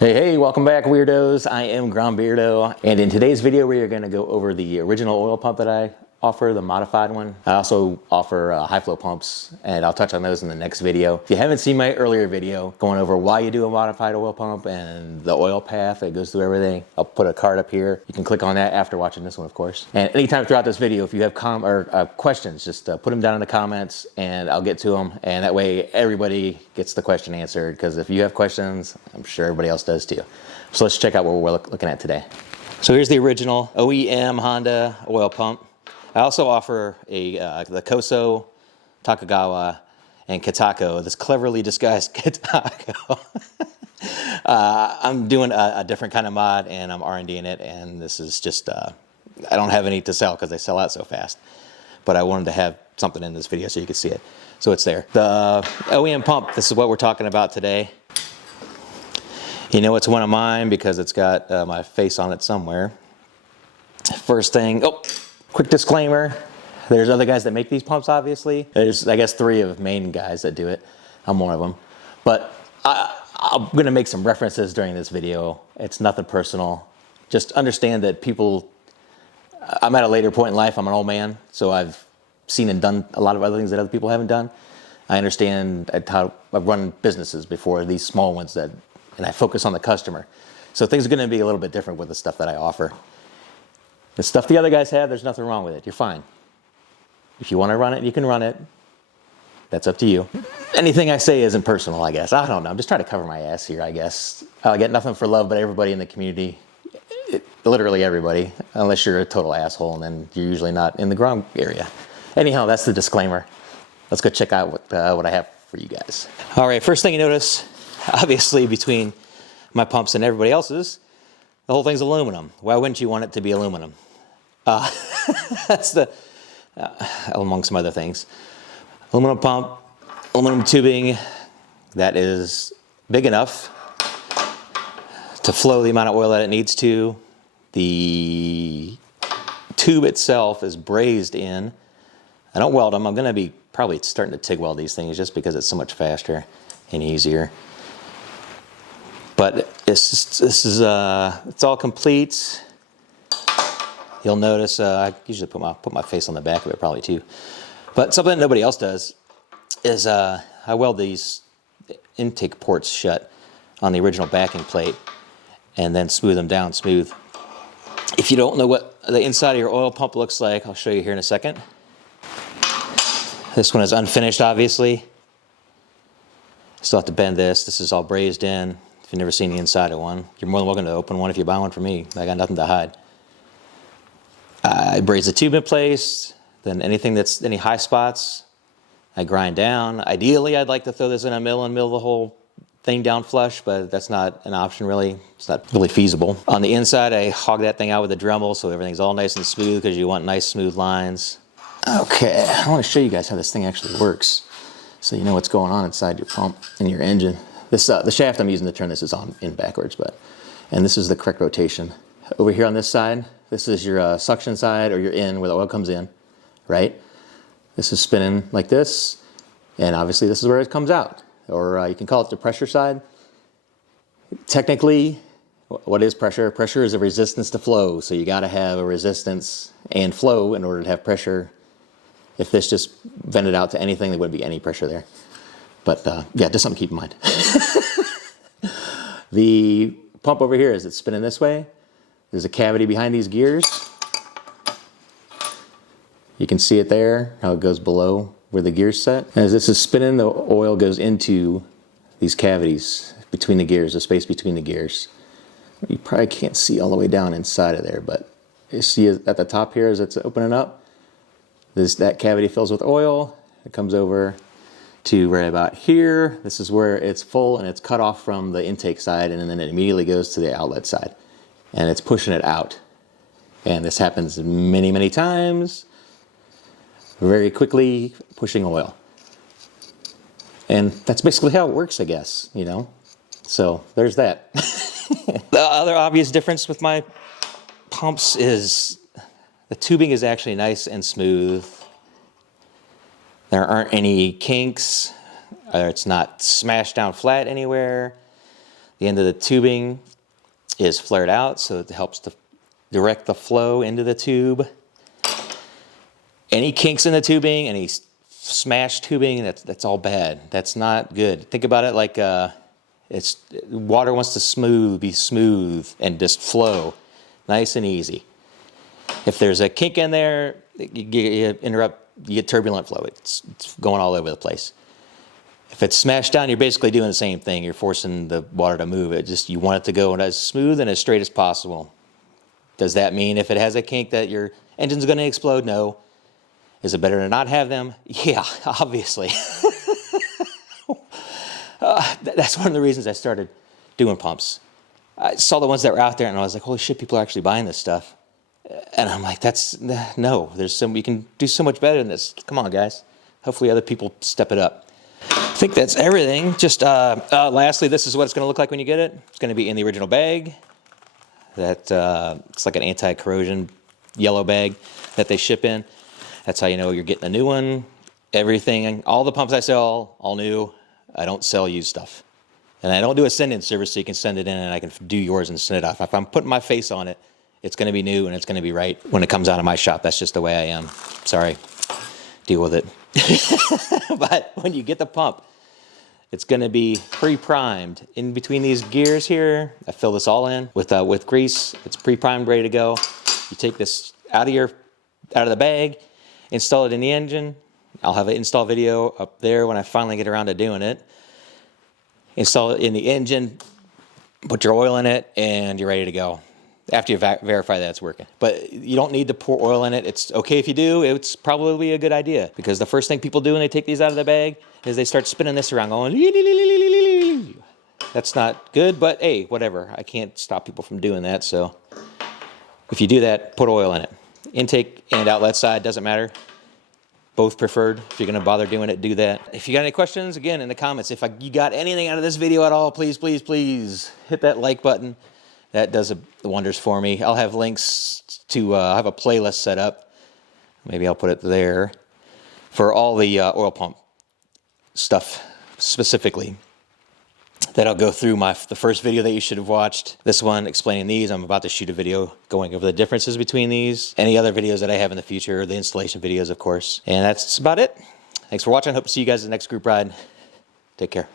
Hey, welcome back, weirdos. I am GromBeardo, and in today's video we are going to go over the original oil pump that I offer, the modified one. I also offer high flow pumps, and I'll touch on those in the next video. If you haven't seen my earlier video going over why you do a modified oil pump and the oil path that goes through everything, I'll put a card up here. You can click on that after watching this one, of course. And anytime throughout this video, if you have questions, just put them down in the comments and I'll get to them. And that way everybody gets the question answered, because if you have questions, I'm sure everybody else does too. So let's check out what we're looking at today. So here's the original OEM Honda oil pump. I also offer the Koso, Takagawa, and Kitako, this cleverly disguised Kitako. I'm doing a different kind of mod, and I'm R&Ding it, and this is just, I don't have any to sell because they sell out so fast. But I wanted to have something in this video so you could see it. So it's there. The OEM pump, this is what we're talking about today. You know it's one of mine because it's got my face on it somewhere. First thing, quick disclaimer, there's other guys that make these pumps, obviously. There's, I guess, 3 of main guys that do it. I'm one of them. But I'm gonna make some references during this video. It's nothing personal. Just understand that people, I'm at a later point in life, I'm an old man, so I've seen and done a lot of other things that other people haven't done. I understand how I've run businesses before, these small ones, and I focus on the customer. So things are gonna be a little bit different with the stuff that I offer. The stuff the other guys have, there's nothing wrong with it. You're fine. If you want to run it, you can run it. That's up to you. Anything I say isn't personal, I guess. I don't know. I'm just trying to cover my ass here, I guess. I get nothing for love, but everybody in the community, literally everybody, unless you're a total asshole, and then you're usually not in the Grom area. Anyhow, that's the disclaimer. Let's go check out what I have for you guys. All right, first thing you notice, obviously between my pumps and everybody else's, the whole thing's aluminum. Why wouldn't you want it to be aluminum? That's the, among some other things. Aluminum pump, aluminum tubing that is big enough to flow the amount of oil that it needs to. The tube itself is brazed in. I don't weld them. I'm gonna be probably starting to TIG weld these things just because it's so much faster and easier. But it's all complete. You'll notice I usually put my face on the back of it probably too. But something that nobody else does is I weld these intake ports shut on the original backing plate and then smooth them down smooth. If you don't know what the inside of your oil pump looks like, I'll show you here in a second. This one is unfinished, obviously. Still have to bend this. This is all brazed in. If you've never seen the inside of one, you're more than welcome to open one if you buy one from me. I got nothing to hide. I braze the tube in place, then anything that's any high spots, I grind down. Ideally, I'd like to throw this in a mill and mill the whole thing down flush, but that's not an option really. It's not really feasible. On the inside, I hog that thing out with a Dremel so everything's all nice and smooth because you want nice smooth lines. Okay, I want to show you guys how this thing actually works so you know what's going on inside your pump and your engine. This, the shaft I'm using to turn this is on in backwards, and this is the correct rotation. Over here on this side, this is your suction side, or your in where the oil comes in, right? This is spinning like this, and obviously this is where it comes out, or you can call it the pressure side. Technically, what is pressure? Pressure is a resistance to flow, so you gotta have a resistance and flow in order to have pressure. If this just vented out to anything, there wouldn't be any pressure there. But yeah, just something to keep in mind. The pump over here, as it's spinning this way, there's a cavity behind these gears. You can see it there, how it goes below where the gears set. And as this is spinning, the oil goes into these cavities between the gears, the space between the gears. You probably can't see all the way down inside of there, but you see at the top here as it's opening up, that cavity fills with oil. It comes over to right about here. This is where it's full and it's cut off from the intake side, and then it immediately goes to the outlet side and it's pushing it out. And this happens many, many times, very quickly pushing oil. And that's basically how it works, I guess, you know? So there's that. The other obvious difference with my pumps is the tubing is actually nice and smooth. There aren't any kinks. It's not smashed down flat anywhere. The end of the tubing is flared out, so it helps to direct the flow into the tube. Any kinks in the tubing, any smashed tubing, that's all bad. That's not good. Think about it like water wants to be smooth and just flow nice and easy. If there's a kink in there, you get turbulent flow. It's going all over the place. If it's smashed down, you're basically doing the same thing. You're forcing the water to move. You want it to go as smooth and as straight as possible. Does that mean if it has a kink that your engine's going to explode? No. Is it better to not have them? Yeah, obviously. That's one of the reasons I started doing pumps. I saw the ones that were out there and I was like, holy shit, people are actually buying this stuff. And I'm like, no, we can do so much better than this. Come on, guys. Hopefully other people step it up. I think that's everything. Just lastly, this is what it's going to look like when you get it. It's going to be in the original bag. It's like an anti-corrosion yellow bag that they ship in. That's how you know you're getting a new one. Everything, all the pumps I sell, all new. I don't sell used stuff. And I don't do a send-in service so you can send it in and I can do yours and send it off. If I'm putting my face on it, it's going to be new and it's going to be right when it comes out of my shop. That's just the way I am. Sorry. Deal with it. But when you get the pump, it's going to be pre-primed. In between these gears here, I fill this all in with grease. It's pre-primed, ready to go. You take this out of the bag, install it in the engine. I'll have an install video up there when I finally get around to doing it. Install it in the engine, put your oil in it, and you're ready to go. After you verify that it's working. But you don't need to pour oil in it. It's okay if you do. It's probably a good idea. Because the first thing people do when they take these out of the bag is they start spinning this around going, that's not good, but hey, whatever. I can't stop people from doing that. So if you do that, put oil in it. Intake and outlet side, doesn't matter. Both preferred. If you're going to bother doing it, do that. If you got any questions, again, in the comments. If you got anything out of this video at all, please, please, please hit that like button. That does wonders for me. I'll have links to, I have a playlist set up. Maybe I'll put it there for all the oil pump stuff specifically. Then I'll go through the first video that you should have watched. This one explaining these. I'm about to shoot a video going over the differences between these. Any other videos that I have in the future, the installation videos, of course. And that's about it. Thanks for watching. Hope to see you guys in the next group ride. Take care.